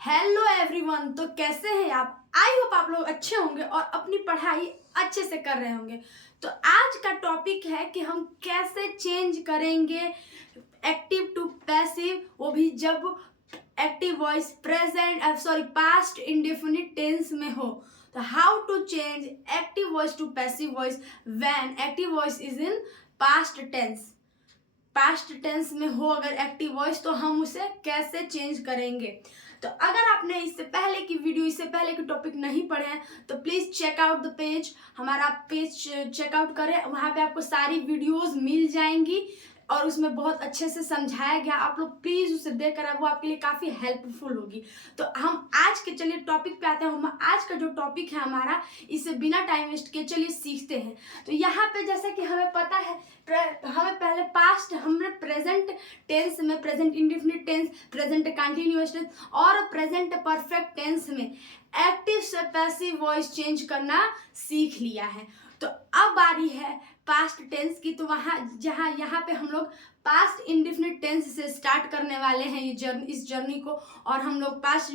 Hello everyone. तो कैसे हैं आप? आई होप आप लोग अच्छे होंगे और अपनी पढ़ाई अच्छे से कर रहे होंगे। तो आज का टॉपिक है कि हम कैसे चेंज करेंगे एक्टिव टू पैसिव, वो भी जब active voice past indefinite tense में हो। तो how to change active voice to passive voice when active voice is in past tense. Past tense में हो अगर एक्टिव वॉइस, तो हम उसे कैसे चेंज करेंगे। तो अगर आपने इससे पहले की टॉपिक नहीं पढ़े हैं तो please check out the page. हमारा पेज चेकआउट करें, वहाँ पे आपको सारी वीडियोस मिल जाएंगी और उसमें बहुत अच्छे से समझाया गया। आप लोग प्लीज़ उसे देखकर, वो आपके लिए काफ़ी हेल्पफुल होगी। तो हम आज के चलिए टॉपिक पे आते हैं। हम आज का जो टॉपिक है हमारा, इसे बिना टाइम वेस्ट किए चलिए सीखते हैं। तो यहाँ पे जैसा कि हमें पता है, हमें पहले हमने प्रेजेंट टेंस में present indefinite tense, present continuous tense और प्रेजेंट परफेक्ट टेंस में एक्टिव से पैसिव वॉइस चेंज करना सीख लिया है। तो अब बारी है पास्ट टेंस की। तो यहाँ पे हम लोग पास्ट इंडेफिनिट टेंस से स्टार्ट करने वाले हैं इस जर्नी को। और हम लोग पास्ट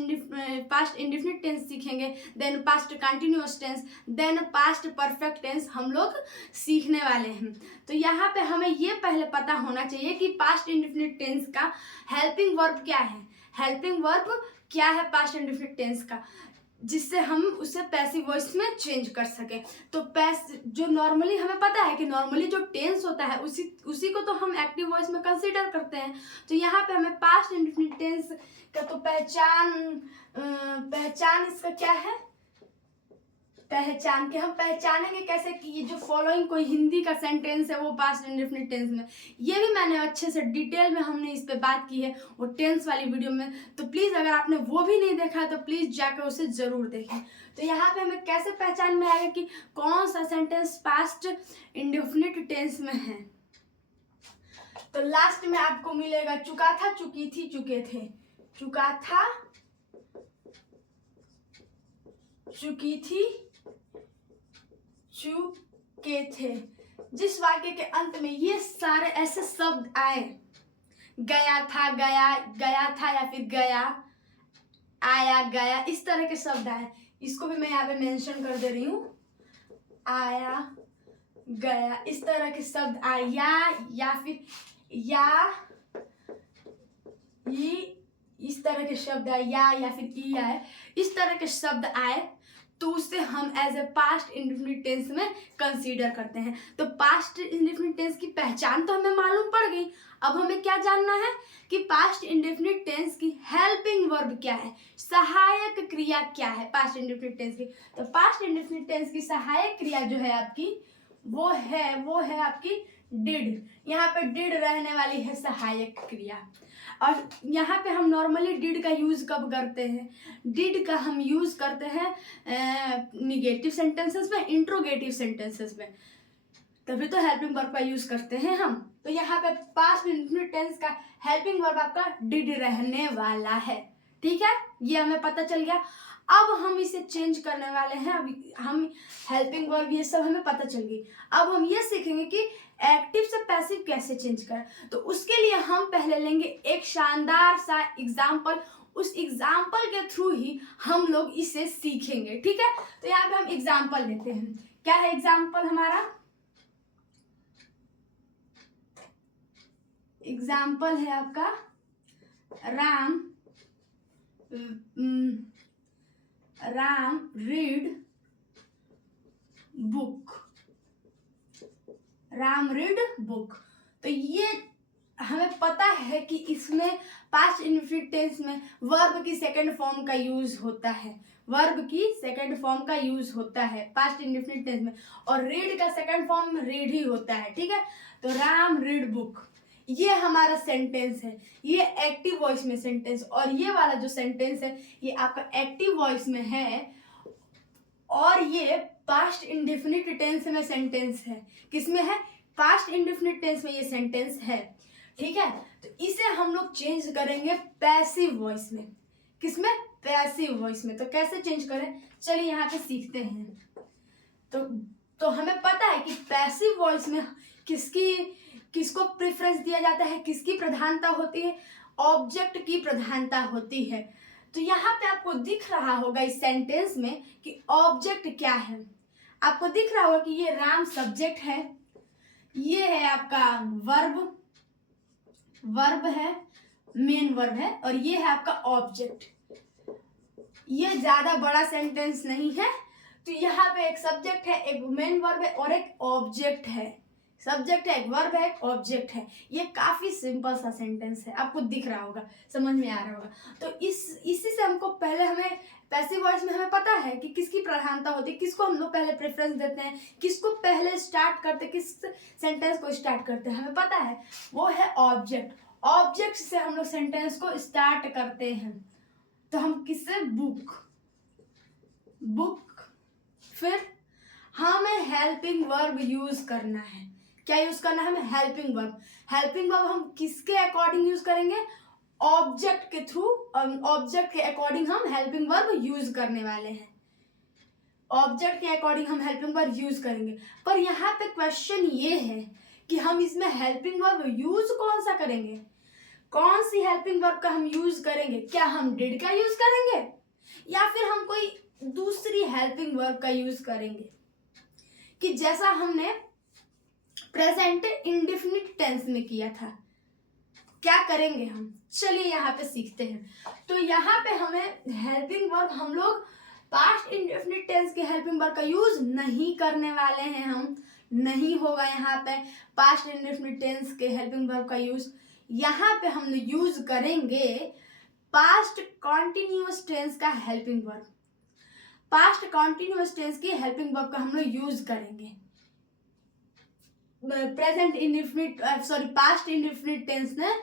इंडेफिनिट टेंस सीखेंगे, then past continuous tense, then past perfect tense हम लोग सीखने वाले हैं। तो यहाँ पे हमें ये पहले पता होना चाहिए कि पास्ट इंडेफिनिट टेंस का हेल्पिंग वर्ब क्या है। हेल्पिंग वर्ब क्या है पास्ट इंडेफिनिट टेंस का, जिससे हम उसे पैसिव वॉइस में चेंज कर सकें। तो जो नॉर्मली हमें पता है कि नॉर्मली जो टेंस होता है उसी को तो हम एक्टिव वॉइस में कंसीडर करते हैं। तो यहाँ पे हमें पास्ट इंडेफिनिट टेंस का तो पहचान इसका क्या है, पहचान के हम पहचानेंगे कैसे कि ये जो फॉलोइंग कोई हिंदी का सेंटेंस है वो पास्ट इंडेफिनिट टेंस में। ये भी मैंने अच्छे से डिटेल में हमने इस पे बात की है वो टेंस वाली वीडियो में। तो प्लीज़ अगर आपने वो भी नहीं देखा है तो प्लीज़ जाकर उसे ज़रूर देखें। तो यहाँ पे हमें कैसे पहचान में आएगा कि कौन सा सेंटेंस पास्ट इंडेफिनिट टेंस में है। तो लास्ट में आपको मिलेगा चुका था, चुकी थी, चुके थे। चुका था, चुकी थी, चुके थे। जिस वाक्य के अंत में ये सारे ऐसे शब्द आए, गया था, गया था या फिर गया, आया, गया, इस तरह के शब्द आए, इसको भी मैं यहाँ पे मेंशन कर दे रही हूँ। आया, गया, इस तरह के शब्द आए, या फिर इस तरह के शब्द आए, या फिर ई आए, इस तरह के शब्द आए, तो उसे हम as a past indefinite tense में कंसीडर करते हैं। तो पास्ट इंडेफिनिट टेंस की पहचान तो हमें मालूम पड़ गई। अब हमें क्या जानना है कि पास्ट इंडेफिनिट टेंस की हेल्पिंग वर्ब क्या है, सहायक क्रिया क्या है पास्ट इंडेफिनिट टेंस की। तो पास्ट इंडेफिनिट टेंस की सहायक क्रिया जो है आपकी, वो है आपकी डिड। यहाँ पे डिड रहने वाली है सहायक क्रिया। और यहाँ पे हम नॉर्मली डिड का यूज़ कब करते हैं? डिड का हम यूज़ करते हैं निगेटिव सेंटेंसेस में, इंट्रोगेटिव सेंटेंसेस में, तभी तो हेल्पिंग वर्ब का यूज़ करते हैं हम। तो यहाँ पे पास्ट इंडेफिनिट टेंस का हेल्पिंग वर्ब आपका डिड रहने वाला है। ठीक है, ये हमें पता चल गया। अब हम इसे चेंज करने वाले हैं। अब हम हेल्पिंग वर्ब ये सब हमें पता चल गई। अब हम ये सीखेंगे कि एक्टिव से पैसिव कैसे चेंज करें। तो उसके लिए हम पहले लेंगे एक शानदार सा एग्जाम्पल। उस एग्जाम्पल के थ्रू ही हम लोग इसे सीखेंगे। ठीक है, तो यहाँ पे हम एग्जाम्पल लेते हैं। क्या है एग्जाम्पल हमारा? एग्जाम्पल है आपका Ram read book. Ram read book. तो ये हमें पता है कि इसमें पास्ट इंडेफिनिट टेंस में वर्ब की सेकंड फॉर्म का यूज होता है। वर्ब की सेकंड फॉर्म का यूज होता है पास्ट इंडेफिनिट टेंस में, और रीड का सेकंड फॉर्म रीड ही होता है। ठीक है, तो राम रीड बुक, ये हमारा सेंटेंस है, ये एक्टिव वॉइस में सेंटेंस। और ये वाला जो सेंटेंस है ये आपका एक्टिव वॉइस में है, और ये पास्ट इंडेफिनिट टेंस में सेंटेंस है। किसमें है? पास्ट इंडेफिनिट टेंस में ये सेंटेंस है। ठीक है, तो इसे हम लोग चेंज करेंगे पैसिव वॉइस में। किसमें? पैसिव वॉइस में। तो कैसे चेंज करें, चलिए यहाँ पे सीखते हैं। तो हमें पता है कि पैसिव वॉइस में किसको प्रेफरेंस दिया जाता है, किसकी प्रधानता होती है? ऑब्जेक्ट की प्रधानता होती है। तो यहाँ पे आपको दिख रहा होगा इस सेंटेंस में कि ऑब्जेक्ट क्या है। आपको दिख रहा होगा कि ये राम सब्जेक्ट है, ये है आपका वर्ब है, मेन वर्ब है, और ये है आपका ऑब्जेक्ट। ये ज्यादा बड़ा सेंटेंस नहीं है। तो यहाँ पे एक सब्जेक्ट है, एक मेन वर्ब है और एक ऑब्जेक्ट है। सब्जेक्ट है, एक वर्ब है, एक ऑब्जेक्ट है। ये काफी सिंपल सा सेंटेंस है, आपको दिख रहा होगा, समझ में आ रहा होगा। तो इसी से हमको पहले हमें पैसिव वॉइस में हमें पता है कि किसकी प्रधानता होती है, किसको हम लोग पहले प्रेफरेंस देते हैं, किसको पहले स्टार्ट करते, किस सेंटेंस को स्टार्ट करते हैं, हमें पता है, वो है ऑब्जेक्ट। ऑब्जेक्ट से हम लोग सेंटेंस को स्टार्ट करते हैं। तो हम किससे, बुक। फिर हमें हेल्पिंग वर्ब यूज करना है। क्या यूज करना है हमें, हेल्पिंग वर्ब। हेल्पिंग वर्ब हम किसके अकॉर्डिंग यूज करेंगे, ऑब्जेक्ट के थ्रू, ऑब्जेक्ट के अकॉर्डिंग हम हेल्पिंग वर्ब यूज करने वाले हैं। ऑब्जेक्ट के अकॉर्डिंग हम हेल्पिंग वर्ब यूज करेंगे। पर यहाँ पे क्वेश्चन ये है कि हम इसमें हेल्पिंग वर्ब यूज कौन सा करेंगे, कौन सी हेल्पिंग वर्ब का हम यूज करेंगे। क्या हम डिड का यूज करेंगे या फिर हम कोई दूसरी हेल्पिंग वर्ब का यूज करेंगे, कि जैसा हमने प्रेजेंट इंडेफिनिट टेंस में किया था। क्या करेंगे हम, चलिए यहाँ पे सीखते हैं। तो यहाँ पे हमें हेल्पिंग वर्ब, हम लोग पास्ट इंडेफिनिट टेंस के हेल्पिंग वर्ब का यूज नहीं करने वाले हैं। हम नहीं होगा यहाँ पे पास्ट इंडेफिनिट टेंस के हेल्पिंग वर्ब का यूज। यहाँ पे हम यूज करेंगे पास्ट कॉन्टिन्यूअस टेंस का helping verb. Past continuous tense की हेल्पिंग वर्ब का हम लोग यूज करेंगे। Present indefinite past indefinite tense ने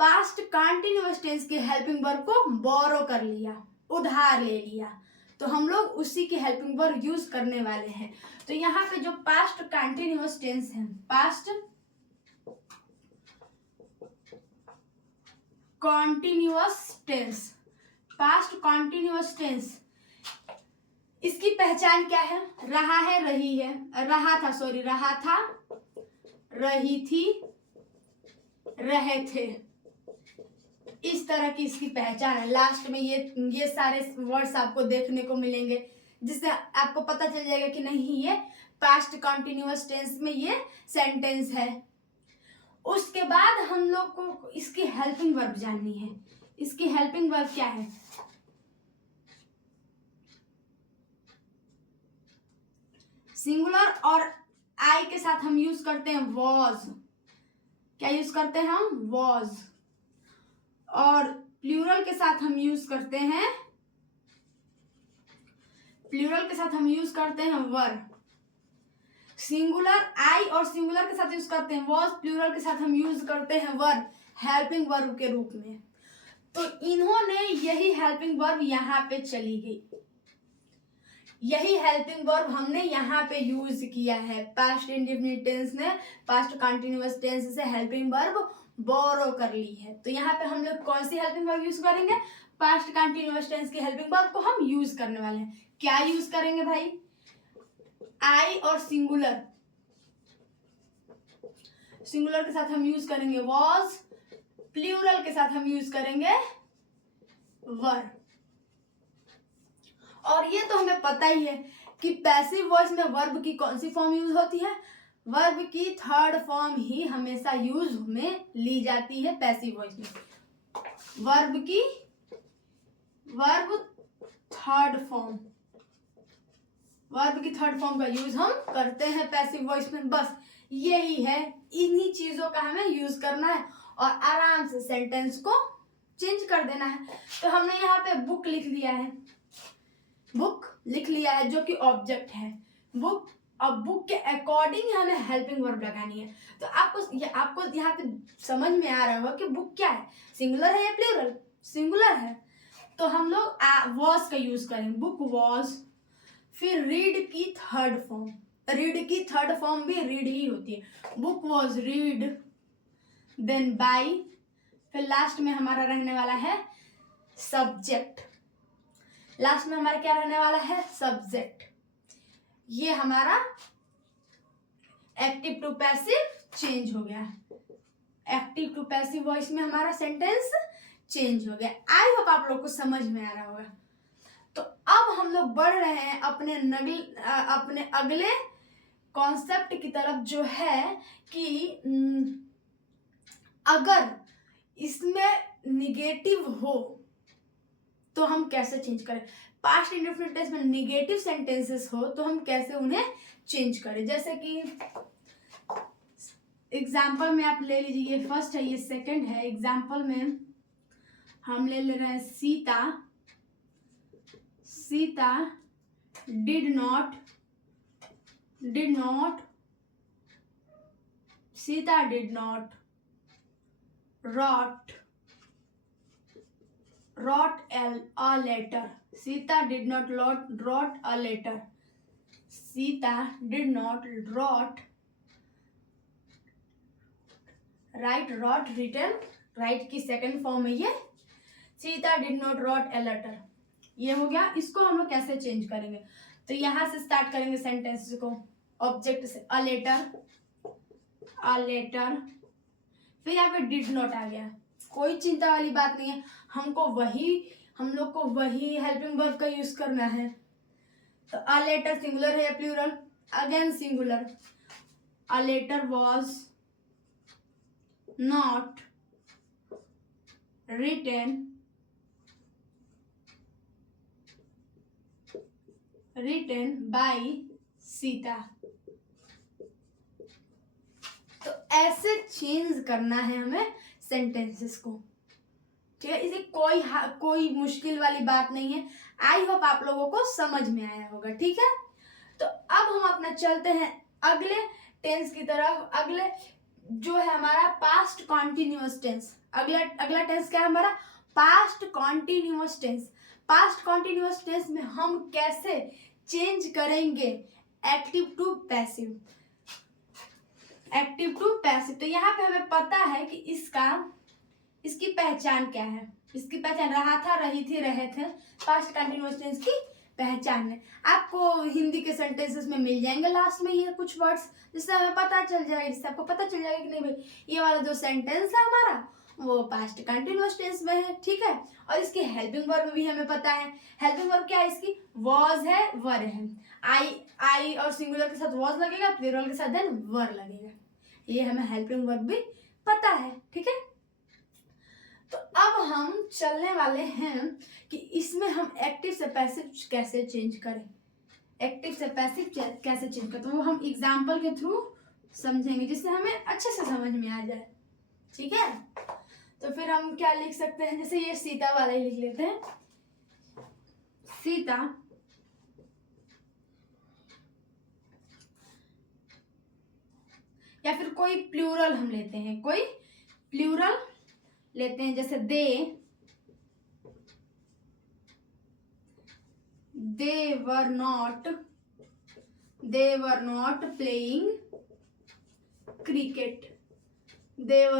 पास्ट कॉन्टिन्यूअस टेंस के हेल्पिंग वर्ब को बोरो कर लिया, उधार ले लिया, तो हम लोग उसी की हेल्पिंग वर्ब यूज करने वाले हैं। तो यहाँ पे जो पास्ट कॉन्टिन्यूअस टेंस है, पास्ट कॉन्टिन्यूअस टेंस, इसकी पहचान क्या है, रहा है, रही है, रहा था, रही थी, रहे थे, इस तरह की इसकी पहचान है। लास्ट में ये सारे वर्ड्स आपको देखने को मिलेंगे, जिससे आपको पता चल जाएगा कि नहीं ये पास्ट कॉन्टिन्यूअस टेंस में ये सेंटेंस है। उसके बाद हम लोग को इसकी हेल्पिंग वर्ब जाननी है। इसकी हेल्पिंग वर्ब क्या है, सिंगुलर और आई के साथ हम यूज करते हैं वॉज। क्या यूज करते हैं हम, वॉज। और प्लूरल के साथ हम यूज करते हैं, वर। सिंगुलर आई और सिंगुलर के साथ यूज करते हैं वॉज, प्लूरल के साथ हम यूज करते हैं वर हेल्पिंग वर्ब के रूप में। तो इन्होंने यही हेल्पिंग वर्ब यहाँ पे चली गई, यही हेल्पिंग वर्ब हमने यहाँ पे यूज किया है। पास्ट इंडेफिनिट टेंस ने पास्ट कंटिन्यूअस टेंस से हेल्पिंग वर्ब बोरो कर ली है। तो यहाँ पे हम लोग कौन सी हेल्पिंग वर्ब यूज करेंगे, पास्ट कंटिन्यूअस टेंस की हेल्पिंग वर्ब को हम यूज करने वाले हैं। क्या यूज करेंगे भाई, आई और सिंगुलर के साथ हम यूज करेंगे वॉज, प्लूरल के साथ हम यूज करेंगे वर। और ये तो हमें पता ही है कि पैसिव वॉइस में वर्ब की कौन सी फॉर्म यूज होती है, वर्ब की थर्ड फॉर्म ही हमेशा यूज में ली जाती है पैसिव वॉइस में। वर्ब की थर्ड फॉर्म का यूज हम करते हैं पैसिव वॉइस में। बस यही है, इन्हीं चीजों का हमें यूज करना है और आराम से सेंटेंस को चेंज कर देना है। तो हमने यहाँ पे बुक लिख लिया है जो कि ऑब्जेक्ट है बुक। अब बुक के अकॉर्डिंग हमें हेल्पिंग वर्ब लगानी है। तो आपको यहाँ पे समझ में आ रहा होगा कि बुक क्या है, सिंगुलर है या प्लूरल, सिंगुलर है। तो हम लोग वॉज का यूज करेंगे, बुक वॉज। फिर रीड की थर्ड फॉर्म भी रीड ही होती है, book was read, then by, फिर लास्ट में हमारा रहने वाला है सब्जेक्ट। लास्ट में हमारा क्या रहने वाला है, सब्जेक्ट। ये हमारा एक्टिव टू पैसिव चेंज हो गया। एक्टिव टू पैसिव वॉइस में हमारा सेंटेंस चेंज हो गया। आई होप आप लोग को समझ में आ रहा होगा। तो अब हम लोग बढ़ रहे हैं अपने अगले कॉन्सेप्ट की तरफ, जो है कि अगर इसमें निगेटिव हो तो हम कैसे चेंज करें। पास्ट इंडेफिनिट टेंस में निगेटिव सेंटेंसेस हो तो हम कैसे उन्हें चेंज करें। जैसे कि एग्जाम्पल में आप ले लीजिए, ये फर्स्ट है, ये सेकंड है। एग्जाम्पल में हम ले रहे हैं Sita did not wrote a letter. Sita did not wrote a letter. Sita did not wrote written, write की सेकंड फॉर्म है ये। Sita did not wrote a letter, ये हो गया। इसको हम लोग कैसे चेंज करेंगे, तो यहां से स्टार्ट करेंगे सेंटेंस को, ऑब्जेक्ट से अ लेटर, फिर यहाँ पे डिड नॉट आ गया। कोई चिंता वाली बात नहीं है, हम लोग को वही हेल्पिंग वर्ब का यूज करना है। तो अ लेटर सिंगुलर है या plural, again singular. A letter was not written by Sita. तो ऐसे चेंज करना है हमें सेंटेंसेस को, ठीक है। इसे कोई मुश्किल वाली बात नहीं है। आई होप आप लोगों को समझ में आया होगा, ठीक है। तो अब हम अपना चलते हैं अगले टेंस की तरफ। अगले जो है हमारा पास्ट कॉन्टिन्यूअस टेंस। अगला टेंस क्या है हमारा, past continuous tense. Past continuous tense में हम कैसे चेंज करेंगे एक्टिव टू पैसिव। तो यहाँ पे हमें पता है कि इसकी पहचान क्या है। इसकी पहचान रहा था, रही थी, रहे थे, पास्ट कंटिन्यूअस टेंस की पहचान है। आपको हिंदी के सेंटेंसेस में मिल जाएंगे लास्ट में ये कुछ वर्ड्स, जिससे हमें पता चल जाएगा, जिससे आपको पता चल जाएगा कि नहीं भाई ये वाला जो सेंटेंस है हमारा वो पास्ट कंटिन्यूअस टेंस में है, ठीक है। और इसकी हेल्पिंग वर्ब भी हमें पता है। हेल्पिंग वर्ब क्या है इसकी, वॉज है, वर है। आई और सिंगुलर के साथ वॉज लगेगा, प्लूरल के साथ देन वर लगेगा। ये हमें हेल्पिंग वर्ब भी पता है, ठीक है। तो अब हम चलने वाले हैं कि इसमें हम एक्टिव से पैसिव कैसे चेंज करें। तो वो हम एग्जाम्पल के थ्रू समझेंगे, जिससे हमें अच्छे से समझ में आ जाए, ठीक है। तो फिर हम क्या लिख सकते हैं, जैसे ये सीता वाला ही लिख लेते हैं। सीता या फिर कोई प्लूरल हम लेते हैं, जैसे they were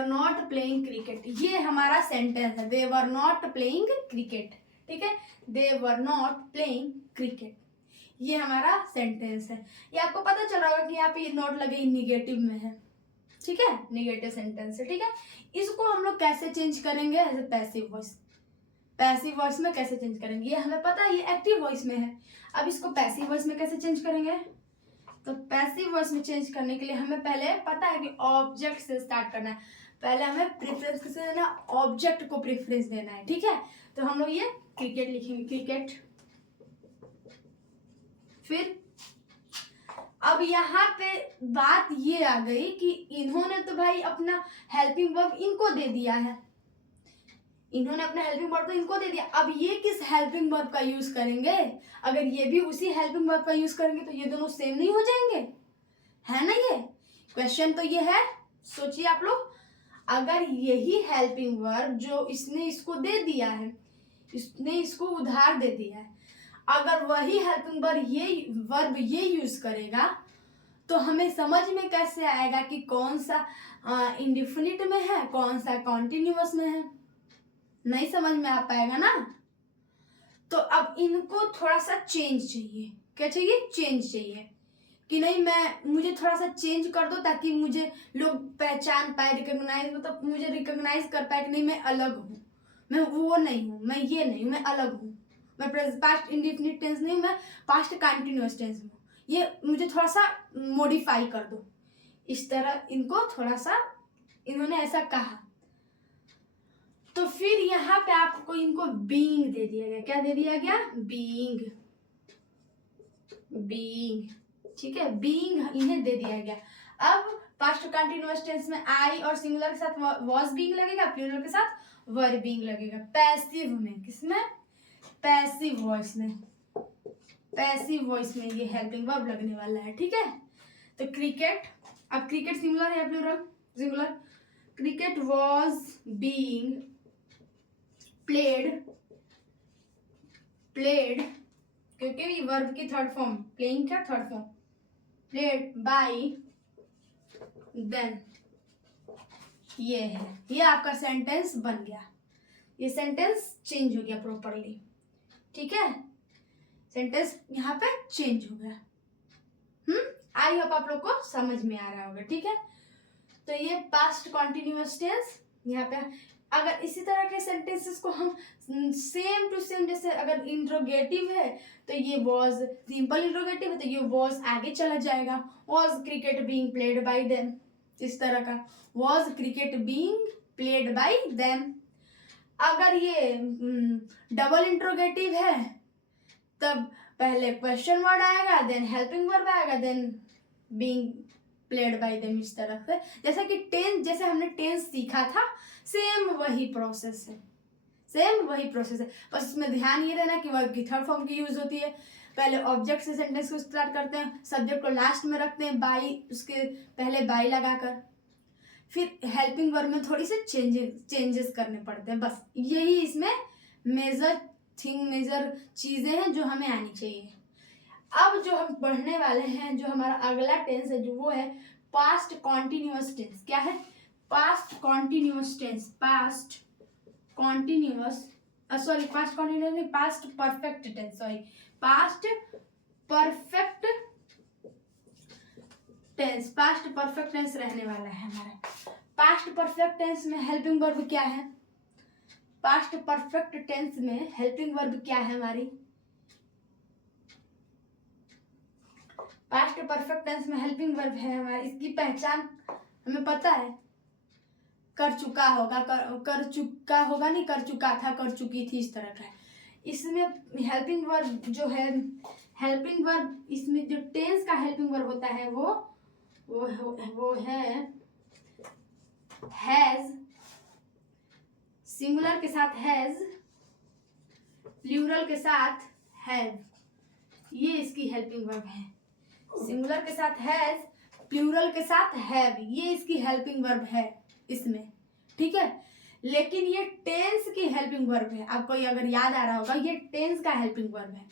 not playing cricket। ये हमारा सेंटेंस है, they were not playing cricket, ठीक है। they were not playing cricket, ये हमारा सेंटेंस है। ये आपको पता चल रहा होगा कि यहाँ पे ये नॉट लगे निगेटिव में है, ठीक है, निगेटिव सेंटेंस है, ठीक है। इसको हम लोग कैसे चेंज करेंगे, एज ए पैसिव वॉइस में कैसे चेंज करेंगे, ये हमें पता है, ये एक्टिव वॉइस में है। अब इसको पैसिव वॉइस में कैसे चेंज करेंगे, तो पैसिव वॉइस में चेंज करने के लिए हमें पहले पता है कि ऑब्जेक्ट से स्टार्ट करना है। पहले हमें प्रेफरेंस किसे देना, ऑब्जेक्ट को प्रेफरेंस देना है, ठीक है। तो हम लोग ये क्रिकेट लिखेंगे, क्रिकेट। फिर अब यहाँ पे बात ये आ गई कि इन्होंने तो भाई अपना हेल्पिंग वर्ब इनको दे दिया है, अब ये किस हेल्पिंग वर्ब का यूज करेंगे। अगर ये भी उसी हेल्पिंग वर्ब का यूज करेंगे तो ये दोनों सेम नहीं हो जाएंगे, है ना। ये क्वेश्चन तो ये है, सोचिए आप लोग। अगर यही हेल्पिंग वर्ब जो इसने इसको दे दिया है, इसने इसको उधार दे दिया है, अगर वही हेल्पिंग वर्ब ये यूज करेगा तो हमें समझ में कैसे आएगा कि कौन सा इंडेफिनिट में है, कौन सा कॉन्टिन्यूअस में है। नहीं समझ में आ पाएगा ना। तो अब इनको थोड़ा सा चेंज चाहिए। क्या चाहिए, चेंज चाहिए कि नहीं, मुझे थोड़ा सा चेंज कर दो ताकि मुझे लोग पहचान पाए, रिकॉग्नाइज, मतलब मुझे रिकॉग्नाइज कर पाए कि नहीं मैं अलग हूँ। मैं वो नहीं हूँ, मैं ये नहीं हूँ, मैं अलग हूँ, मैं पास्ट इंडेफिनिट टेंस नहीं हूँ, मैं पास्ट कंटिन्यूअस टेंस हूँ, ये मुझे थोड़ा सा मॉडिफाई कर दो। इस तरह इनको थोड़ा सा इन्होंने ऐसा कहा। तो फिर यहाँ पे आपको इनको बीइंग दे दिया गया। क्या दे दिया गया? बीइंग। बीइंग, ठीक है, बीइंग इन्हें दे दिया गया। अब पास्ट कंटिन्यूअस टेंस में आई और सिंगुलर के साथ वाज बीइंग लगेगा, प्लूरल के साथ वर बीइंग लगेगा। पैसिव में, किसमें? पैसिव वॉइस में, पैसिव वॉइस में ये हेल्पिंग वर्ब लगने वाला है, ठीक है। तो क्रिकेट, अब क्रिकेट सिंगुलर है plural? Singular. Cricket was being played, played क्योंकि वर्ब की थर्ड फॉर्म, प्लेइंग क्या third form, played by then. ये है, ये आपका सेंटेंस बन गया, ये सेंटेंस चेंज हो गया प्रॉपरली, ठीक है। सेंटेंस यहाँ पे चेंज हो गया। आई होप आप लोग को समझ में आ रहा होगा, ठीक है। तो ये पास्ट कॉन्टिन्यूअस टेंस। यहाँ पे अगर इसी तरह के सेंटेंसेस को हम सेम टू सेम, जैसे अगर इंट्रोगेटिव है तो ये वॉज, सिंपल इंट्रोगेटिव है तो ये वॉज आगे चला जाएगा, was cricket being played by them, इस तरह का, was cricket being played by them. अगर ये डबल इंट्रोगेटिव है तब पहले क्वेश्चन वर्ड आएगा, देन हेल्पिंग वर्ब आएगा, then being played by them, इस तरह से। जैसा कि टेंस, जैसे हमने टेंस सीखा था, सेम वही प्रोसेस है, सेम वही प्रोसेस है। बस उसमें ध्यान ये रहना कि वर्ब की थर्ड फॉर्म की यूज होती है। पहले ऑब्जेक्ट से सेंटेंस को स्टार्ट करते हैं, सब्जेक्ट को लास्ट में रखते हैं, बाई उसके पहले बाई लगाकर, फिर हेल्पिंग वर्ब में थोड़ी सी चेंजेस करने पड़ते हैं। बस यही इसमें मेजर चीजें हैं जो हमें आनी चाहिए। अब जो हम पढ़ने वाले हैं, जो हमारा अगला टेंस है, जो वो है पास्ट कॉन्टिन्यूअस टेंस। क्या है? Past continuous tense, past continuous नहीं, past perfect tense, sorry, past perfect tense, past perfect tense रहने वाला है हमारा। पास्ट परफेक्ट टेंस में हेल्पिंग वर्ब क्या है? पास्ट परफेक्ट टेंस में हेल्पिंग वर्ब क्या है हमारी? पास्ट परफेक्ट टेंस में हेल्पिंग वर्ब है हमारी, इसकी पहचान हमें पता है, कर चुका होगा, कर चुका होगा नहीं, कर चुका था, कर चुकी थी, इस तरह का है। इसमें हेल्पिंग वर्ब जो है, हेल्पिंग वर्ब इसमें जो टेंस का हेल्पिंग वर्ब होता है वो है हैज, सिंगुलर के साथ हैज, प्लूरल के साथ हैव, ये इसकी हेल्पिंग वर्ब है। सिंगुलर के साथ हैज, प्लूरल के साथ हैव, ये इसकी हेल्पिंग वर्ब है इसमें, ठीक है। लेकिन ये टेंस की हेल्पिंग वर्ब है, आपको अगर याद आ रहा होगा, ये टेंस का हेल्पिंग वर्ब है।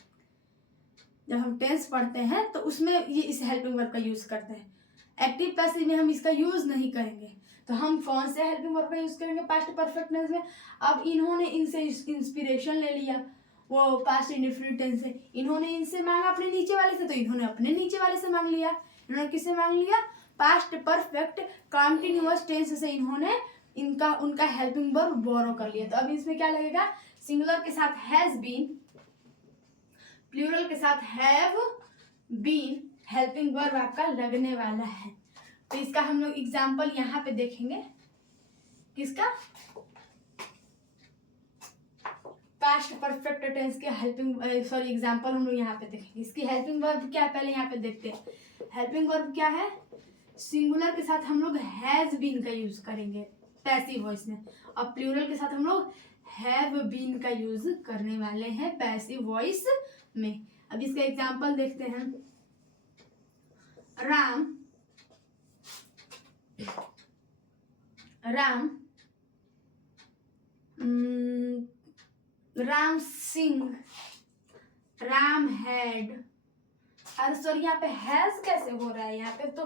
जब हम टेंस पढ़ते हैं तो उसमें ये इस हेल्पिंग वर्ब का यूज करते हैं। एक्टिव पैसिव में हम इसका यूज नहीं करेंगे, तो हम कौन से हेल्पिंग वर्ब का यूज करेंगे पास्ट परफेक्ट टेंस में? अब इन्होंने इनसे इंस्पिरेशन ले लिया, वो पास्ट इंडेफिनिट टेंस है, इन्होंने इनसे मांगा अपने नीचे वाले से, तो इन्होंने अपने नीचे वाले से मांग लिया। इन्होंने किससे मांग लिया? पास्ट परफेक्ट कॉन्टिन्यूअस टेंस से इन्होंने उनका हेल्पिंग वर्ब बोरो कर लिया। तो अब इसमें क्या लगेगा? सिंगुलर के साथ हैज बीन, प्लूरल के साथ हैव बीन, हेल्पिंग वर्ब आपका लगने वाला है। तो इसका हम लोग एग्जाम्पल यहाँ पे देखेंगे, किसका? पास्ट परफेक्ट टेंस के हेल्पिंग एग्जाम्पल हम लोग यहाँ पे देखेंगे। इसकी हेल्पिंग वर्ब क्या है पहले यहाँ पे देखते हैं। हेल्पिंग वर्ब क्या है? सिंगुलर के साथ हम लोग हैज बीन का यूज करेंगे पैसिव वॉइस में, और प्लूरल के साथ हम लोग हैव बीन का यूज करने वाले हैं पैसिव वॉइस में। अब इसका एग्जाम्पल देखते हैं। राम सिंह, राम हैड, अरे सॉरी यहाँ पे हैज कैसे हो रहा है? यहाँ पे तो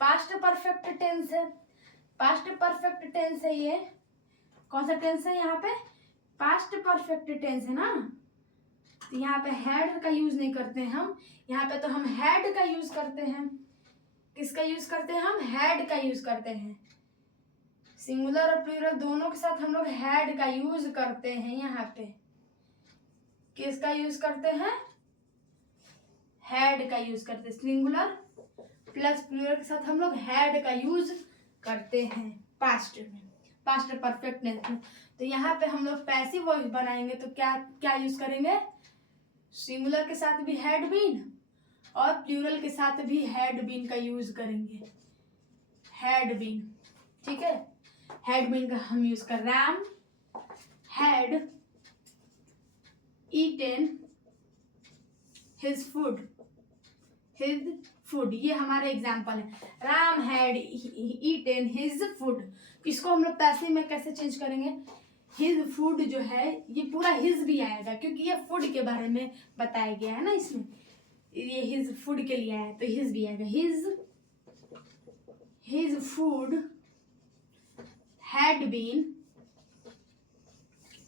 पास्ट परफेक्ट टेंस है, पास्ट परफेक्ट टेंस है। ये कौन सा टेंस है? यहाँ पे पास्ट परफेक्ट टेंस है ना, तो यहाँ पे हैड का यूज नहीं करते हैं हम, यहाँ पे तो हम हैड का यूज करते हैं। किसका यूज करते हैं हम? हैड का यूज करते हैं। सिंगुलर और प्लूरल दोनों के साथ हम लोग हैड का यूज करते हैं। यहाँ पे किसका यूज करते हैं? हैड का यूज करते हैं। सिंगुलर प्लस प्लूरल के साथ हम लोग हैड का यूज करते हैं पास्ट में, पास्ट परफेक्ट टेंस में। तो यहाँ पे हम लोग पैसिव वॉइस बनाएंगे तो क्या क्या यूज करेंगे? सिंगुलर के साथ भी हैड बीन और प्लूरल के साथ भी हैड बीन का यूज करेंगे। हैड बीन, ठीक है। हैड बीन का हम यूज कर Ram had eaten his food, his food, ये हमारा एग्जाम्पल है। Ram had eaten his food. इसको हम लोग पैसिव में कैसे चेंज करेंगे? हिज फूड जो है ये पूरा हिज भी आएगा क्योंकि ये फूड के बारे में बताया गया है ना इसमें, ये हिज फूड के लिए आया तो हिज भी आएगा। His food had been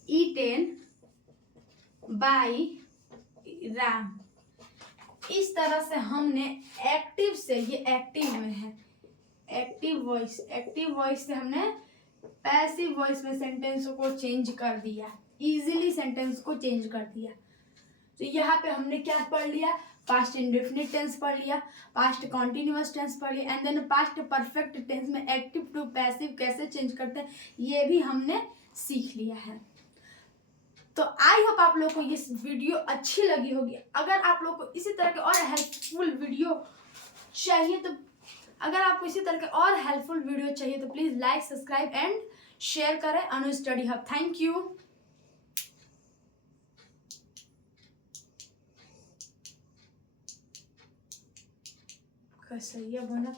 eaten by Ram. इस तरह से हमने एक्टिव से, ये एक्टिव में है, एक्टिव वॉइस से हमने पैसिव वॉइस में सेंटेंस को चेंज कर दिया, इजीली सेंटेंस को चेंज कर दिया। तो यहाँ पे हमने क्या पढ़ लिया? पास्ट इंडेफिनिट टेंस पढ़ लिया, पास्ट कॉन्टिन्यूअस टेंस पढ़ लिया, and then past perfect tense में एक्टिव टू पैसिव कैसे चेंज करते हैं ये भी हमने सीख लिया है। तो आई होप आप लोग को ये वीडियो अच्छी लगी होगी। अगर आप लोग को इसी तरह के और हेल्पफुल वीडियो चाहिए तो please like, subscribe and share करें अनु स्टडी हब। Thank you. कैसे ये बना